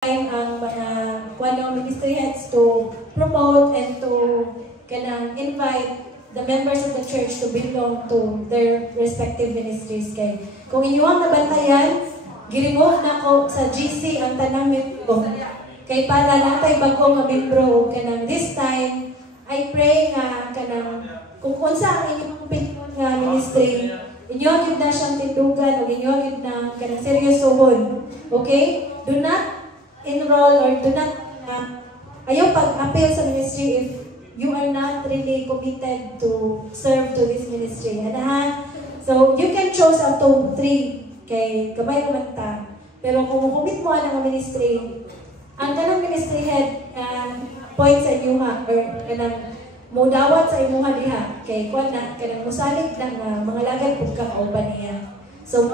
ang mga ministry heads to promote and to invite the members of the church to belong to their respective ministries. Kay kung inyong nabantayan, girimove na ko sa GC ang tanang membro. Kay para natay bagong membro this time, I pray nga kung unsa ang inyong pinyon nga ministry, inyong yun na siyang tindugan o inyong yun na seryosohon. Okay? Do not enroll or do not ayaw pag-appeal sa ministry if you are not really committed to serve to this ministry. So, you can choose up to 3 kay gabay naman ta. Pero kung commit mo ang ministry, ang kanang ministry head point sa inyo ha, or kanang mudawat sa inyo ha diha, kay kuwan na, kanang musalig ng mga lagay kung kakauban niya. So,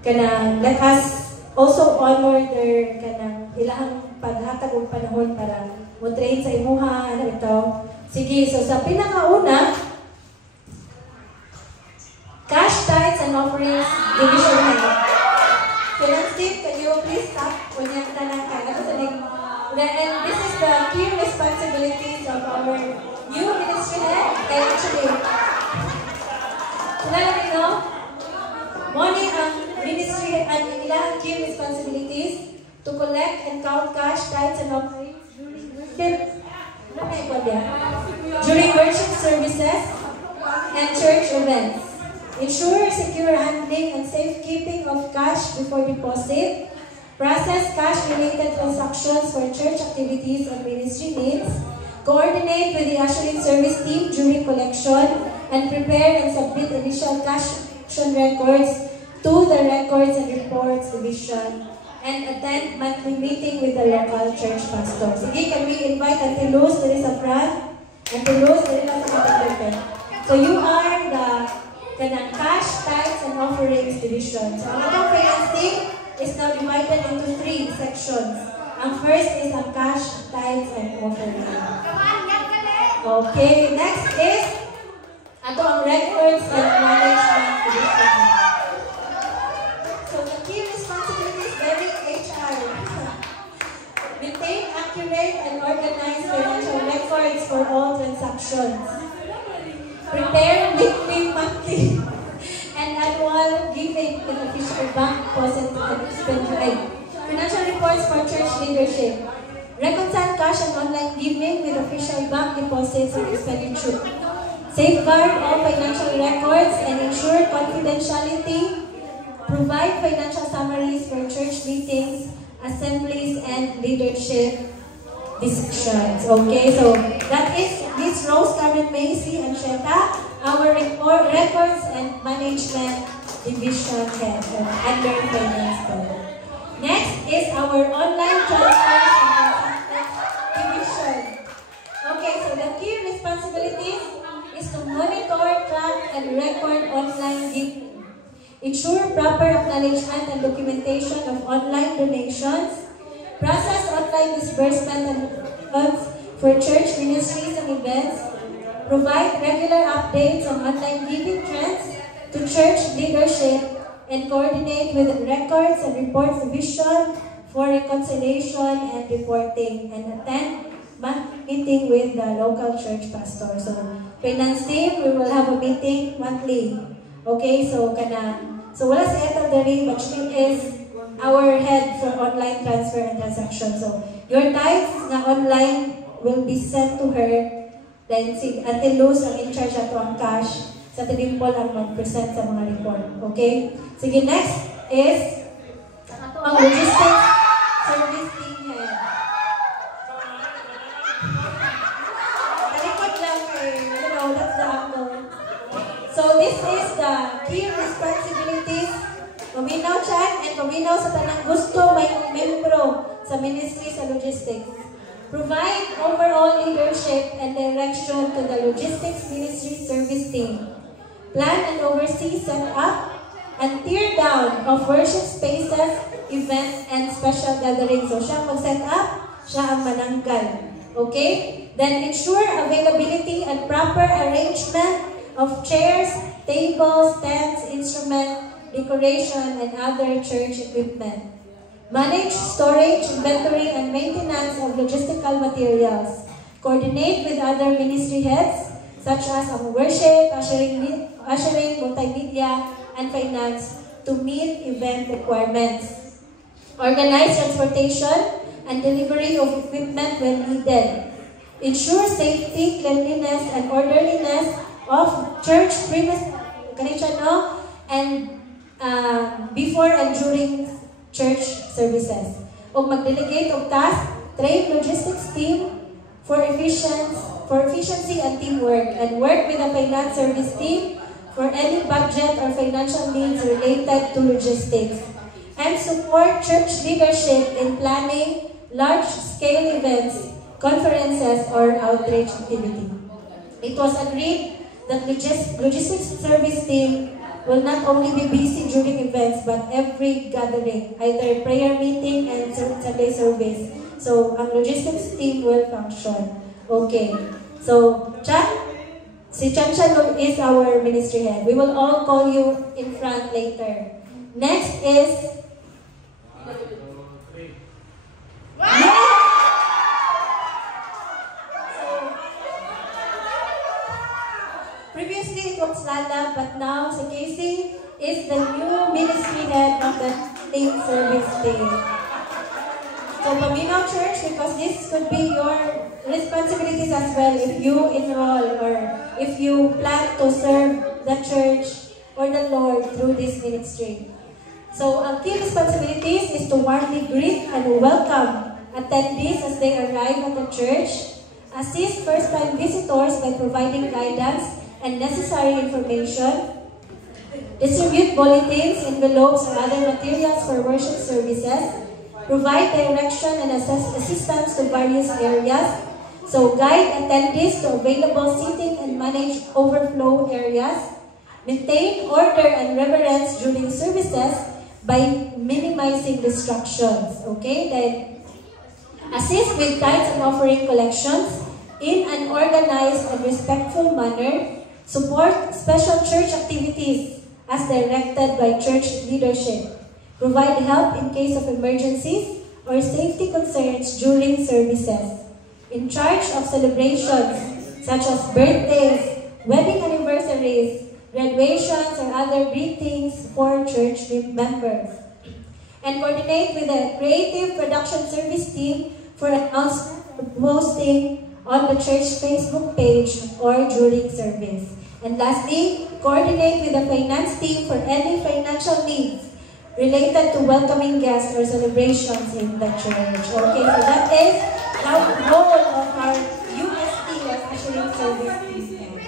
kanang let us also honor their ilang paghatag og panahon para mo-train sa imuha, ito. Sige, so sa pinakauna, cash tithes and offerings division head. Finance team, can you please stop when you're tanang and this is the key responsibilities of our new ministry head. Actually, money ang ministry and ilang key responsibilities to collect and count cash, tithes, and offerings during worship services and church events. Ensure secure handling and safekeeping of cash before deposit. Process cash-related transactions for church activities and ministry needs. Coordinate with the ushering service team during collection and prepare and submit initial cash records to the Records and Reports Division, and attend monthly meeting with the local church pastor. Sige, can we invite Auntie Luz that is up front? Auntie Luz, that is up. So you are the cash, tithes, and offerings division. So ang atong finance team is now divided into 3 sections. Ang first is ang cash, tithes, and offerings. Okay, next is ato ang records and management division. So the key responsibility is very HR. Maintain accurate and organized financial records for all transactions. Prepare weekly, monthly, and annual giving with official bank deposit and expenditure. Financial reports for church leadership. Reconcile cash and online giving with official bank deposits and expenditure. Safeguard all financial records and ensure confidentiality. Provide financial summaries for church meetings, assemblies, and leadership decisions. Okay, so that is Ms. Rose Carmen Macy and Sheta, our records and management division head under finance. Next is our online transfers and division. Okay, so the key responsibilities is to monitor, track, and record online giving. Ensure proper acknowledgement and documentation of online donations. Process online disbursement and funds for church ministries and events. Provide regular updates on online giving trends to church leadership and coordinate with the Records and Reports Division for reconciliation and reporting, and attend monthly meeting with the local church pastor. So, finance team, we will have a meeting monthly. Okay, so wala sa Ethel Dari, but she is our head for online transfer and transaction. So, your tithes na online will be sent to her. Then, si Ate Luz ang in-charge ato ang cash. Sa Tinimpol ang mag-present sa mga report. Okay? Sige, next is ang logistics service team head. Nalikot lang that's the angle. So, this is the key responsibilities. Paminaw chan and paminaw sa tanang gusto may membro sa ministry sa logistics. Provide overall leadership and direction to the logistics ministry service team. Plan and oversee set up and tear down of worship spaces, events, and special gatherings. So siya mag-set up, siya ang mananggal. Okay? Then ensure availability and proper arrangement of chairs, tables, tents, instruments, decoration, and other church equipment. Manage storage, inventory, and maintenance of logistical materials. Coordinate with other ministry heads, such as worship, ushering, multimedia, and finance to meet event requirements. Organize transportation and delivery of equipment when needed. Ensure safety, cleanliness, and orderliness of church premises and before and during church services. O mag-delegate of task, train logistics team for efficiency and teamwork, and work with the finance service team for any budget or financial needs related to logistics. And support church leadership in planning large-scale events, conferences, or outreach activity. It was agreed that logistics service team will not only be busy during events but every gathering, either prayer meeting and Sunday service. So, ang logistics team will function. Okay. So, si Chan is our ministry head. We will all call you in front later. Next is... Previously, it was Lala, but now si Casey is the new ministry head of the team service team. So, Paminaw Church, because this could be your responsibilities as well if you enroll or if you plan to serve the church or the Lord through this ministry. So, ang key responsibilities is to warmly greet and welcome attendees as they arrive at the church, assist first-time visitors by providing guidance and necessary information, distribute bulletins, envelopes, or other materials for worship services, provide direction and assistance to various areas, so guide attendees to available seating and manage overflow areas, maintain order and reverence during services by minimizing distractions, okay? Then, assist with tithes and offering collections in an organized and respectful manner, support special church activities as directed by church leadership, provide help in case of emergencies or safety concerns during services, in charge of celebrations such as birthdays, wedding anniversaries, graduations, or other greetings for church members, and coordinate with the creative production service team for announcement posting on the church Facebook page or during service. And lastly, coordinate with the finance team for any financial needs related to welcoming guests or celebrations in the church. Okay, so that is the role of our UST or ushering service team.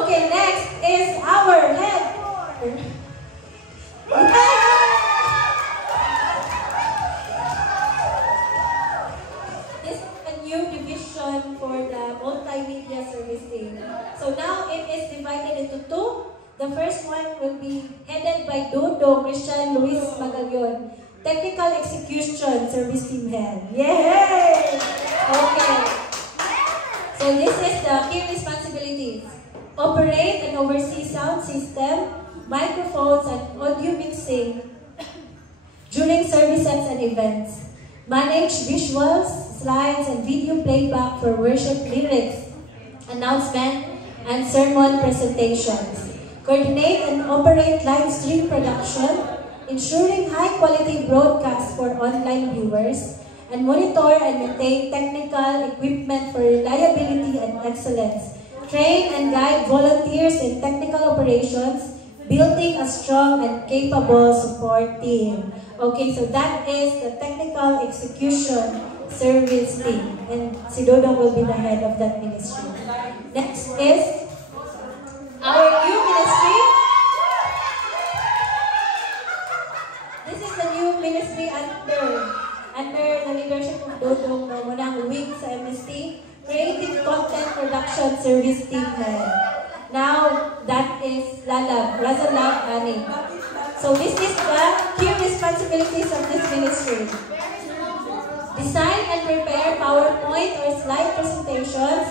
Okay, next is our head. For the multimedia service team. So now it is divided into two. The first one will be headed by Dodo Christian Luis Magallaon, Technical Execution Service Team Head. Yay! Okay. So this is the key responsibilities. Operate and oversee sound system, microphones, and audio mixing during services and events. Manage visuals, slides, and video playback for worship lyrics, announcement, and sermon presentations. Coordinate and operate live stream production, ensuring high-quality broadcasts for online viewers, and monitor and maintain technical equipment for reliability and excellence. Train and guide volunteers in technical operations, building a strong and capable support team. Okay, so that is the technical execution service team. And si Dodo will be the head of that ministry. Next is our new ministry. This is the new ministry under the leadership of Dodo, munang wing sa MST, Creative Content Production Service Team Head. Now, that is Razalab Ani. So this is the key responsibilities of this ministry. Design and prepare PowerPoint or slide presentations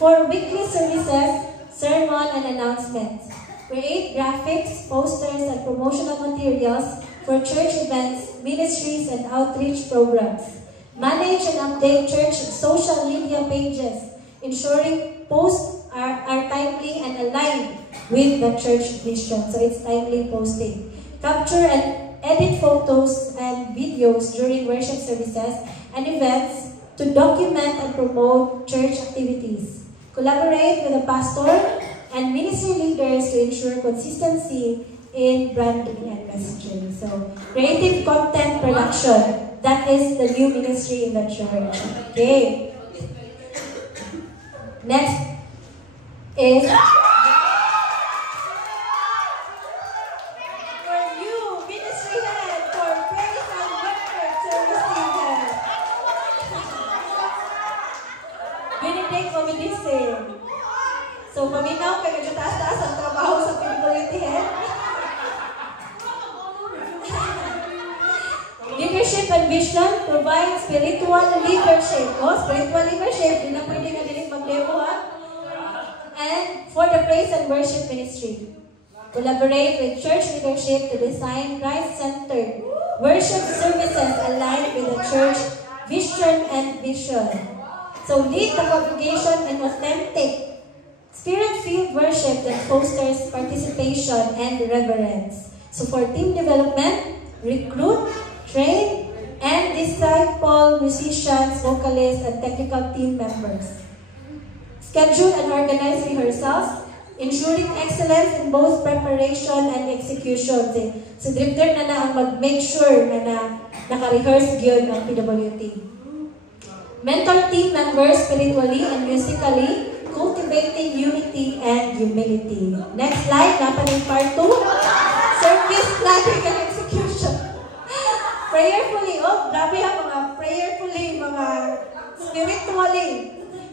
for weekly services, sermon, and announcements. Create graphics, posters, and promotional materials for church events, ministries, and outreach programs. Manage and update church social media pages, ensuring posts are timely and aligned with the church mission. So it's timely posting. Capture and edit photos and videos during worship services and events to document and promote church activities. Collaborate with the pastor and ministry leaders to ensure consistency in branding and messaging. So, creative content production. That is the new ministry in the church. Okay. Next is our new ministry head for praise and worship service leader. Benedict Omidise. So, paminaw kayo dyan taas-taas ang trabaho sa PWT head. Leadership and vision provide spiritual leadership. Oh, spiritual leadership, hindi na pwede nga dinig mag-levo, ha? And for the praise and worship ministry. Collaborate with church leadership to design Christ-centered worship services aligned with the church vision and mission. So lead the congregation in authentic, spirit-filled worship that fosters participation and reverence. So for team development, recruit, train, and disciple musicians, vocalists, and technical team members. Schedule and organize rehearsals, ensuring excellence in both preparation and execution. So, Drifter na ang mag-make sure na naka-rehearse yun ang PWT. Mentor team members spiritually and musically, cultivating unity and humility. Next slide, napanin part 2. Service planning and execution. Prayerfully, oh, grabe ha, mga prayerfully, mga spiritually.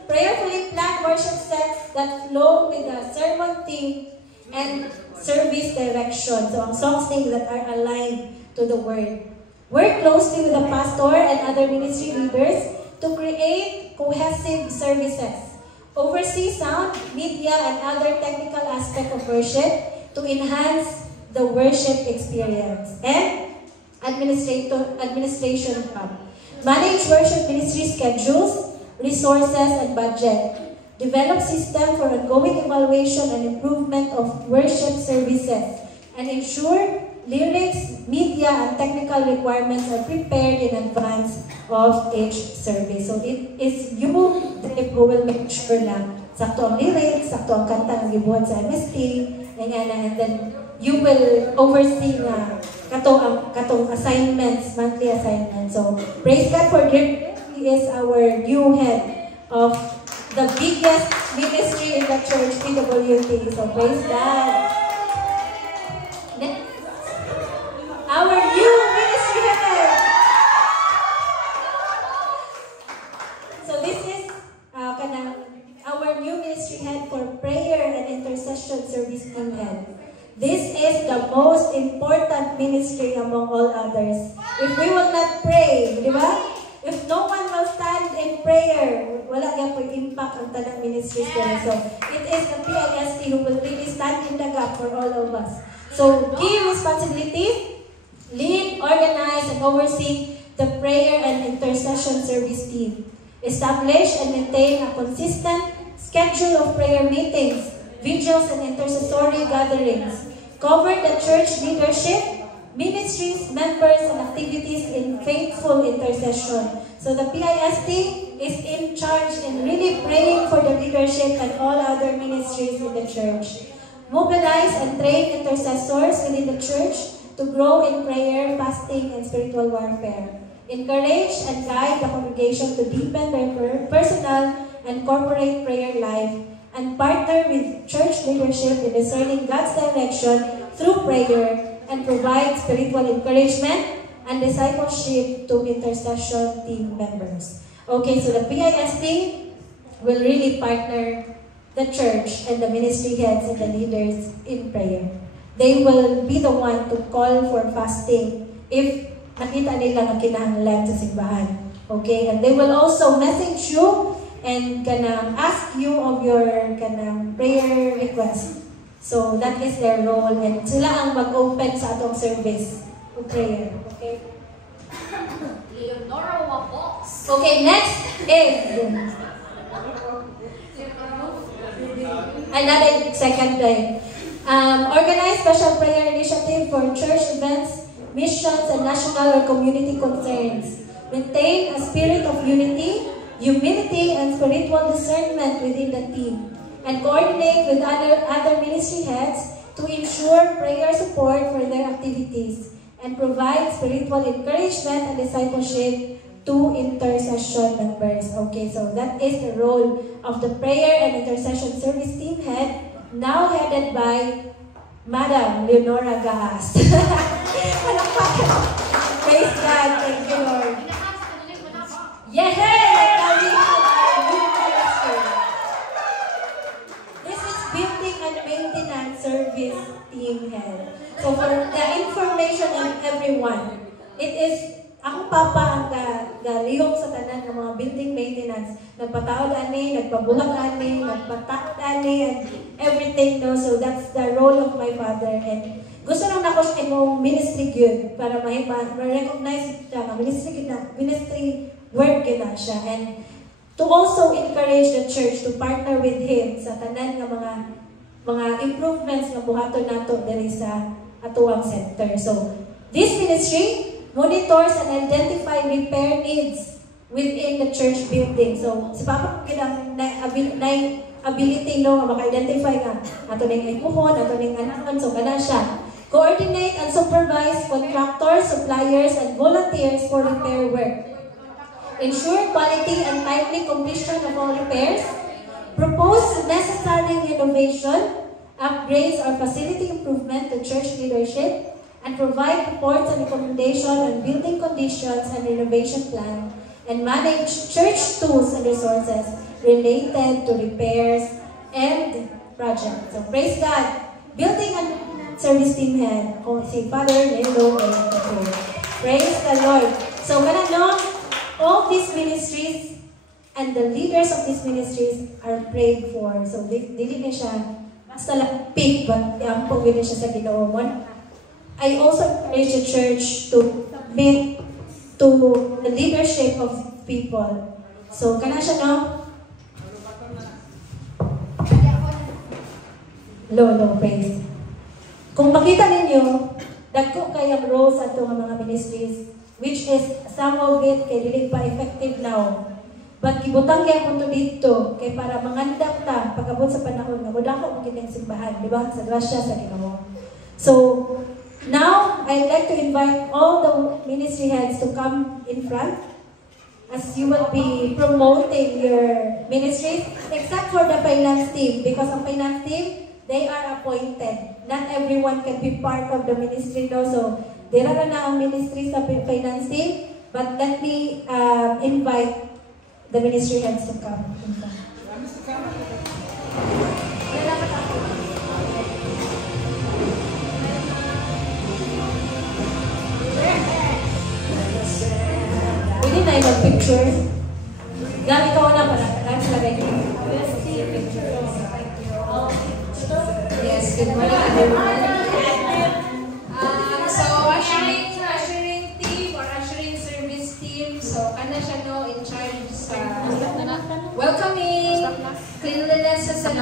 Prayerfully plan worship sets that flow with the sermon theme and service direction. So, ang songs things that are aligned to the word. Work closely with the pastor and other ministry leaders to create cohesive services. Oversee sound, media, and other technical aspects of worship to enhance the worship experience. And administration hub. Manage worship ministry schedules, resources, and budget. Develop system for ongoing evaluation and improvement of worship services. And ensure lyrics, media, and technical requirements are prepared in advance of each service. So it is you who will make sure na sakto ang lyrics, sakto ang kanta ng gibuhat sa MST, and then you will oversee na katong assignments, monthly assignments. So, praise God for Drip. He is our new head of the biggest ministry in the church, PWT. So, praise God. Our new ministry head. So, this is our new ministry head for prayer and intercession service team head. This is the most important ministry among all others. If we will not pray, di ba? If no one will stand in prayer, wala yan po impact ang tanang ministries ko. So, it is the PIST who will really stand in the gap for all of us. So, key responsibility, lead, organize, and oversee the prayer and intercession service team. Establish and maintain a consistent schedule of prayer meetings, vigils, and intercessory gatherings. Cover the church leadership, ministries, members, and activities in faithful intercession. So the PIST is in charge in really praying for the leadership and all other ministries in the church. Mobilize and train intercessors within the church to grow in prayer, fasting, and spiritual warfare. Encourage and guide the congregation to deepen their personal and corporate prayer life, and partner with church leadership in discerning God's direction through prayer, and provide spiritual encouragement and discipleship to intercession team members. Okay, so the PIST will really partner the church and the ministry heads and the leaders in prayer. They will be the one to call for fasting if nakita nila na kinahanglan sa simbahan. Okay, and they will also message you and ask you of your prayer request. So that is their role, and sila ang mag-open sa atong service. prayer. Okay? Leonora Wabox. Okay, next is another second day. Organize special prayer initiative for church events, missions, and national or community concerns. Maintain a spirit of unity, humility, and spiritual discernment within the team. And coordinate with other ministry heads to ensure prayer support for their activities and provide spiritual encouragement and discipleship to intercession members. Okay, so that is the role of the prayer and intercession service team head, now headed by Madam Leonora Gahas. Praise God, thank you, Lord. Yeah, this is building and maintenance service team head. So for the information of everyone, it is akong papa ang galihok sa tanan ng mga building maintenance. Nagpataod ani, nagpabuhat ani, nagpatak ani, and everything, no? So that's the role of my father. And gusto nang nako sa imong ministry gyud para ma-recognize siya, ministry work gyud na siya. And to also encourage the church to partner with him sa tanan nga mga improvements nga buhaton nato diri sa atuang center. So this ministry monitors and identify repair needs within the church building. So si Papa na ability no maka-identify nga ato ning ipuhon, ato ning anahan, so kana siya. Coordinate and supervise contractors, suppliers, and volunteers for repair work. Ensure quality and timely completion of all repairs. Propose necessary renovation, upgrades or facility improvement to church leadership, and provide reports and recommendation on building conditions and renovation plan, and manage church tools and resources related to repairs and projects. So praise God. Building and service team head, si Father Lelo. Praise the Lord. So all these ministries and the leaders of these ministries are prayed for. So dili na siya basta lang pick, but yampong na siya sa Ginoo. I also encourage the church to submit to the leadership of people. So, kana siya, no? Lolo, praise. Kung makita ninyo, dagko kayang roles ato ng mga ministries, which is some of it kay dili pa effective now. But gibutang kaya ko dito kay para mangandap ta pagabot sa panahon nga mudako mo kining simbahan, di ba? Sa grasya sa Ginoo. So, now, I'd like to invite all the ministry heads to come in front as you will be promoting your ministries, except for the finance team, because the finance team, they are appointed. Not everyone can be part of the ministry, no? So, there are na ang ministry sa finance team, but let me invite the ministry heads to come in front. Na yung picture. Gamit ko na para sila kayo. Yes, good morning everyone.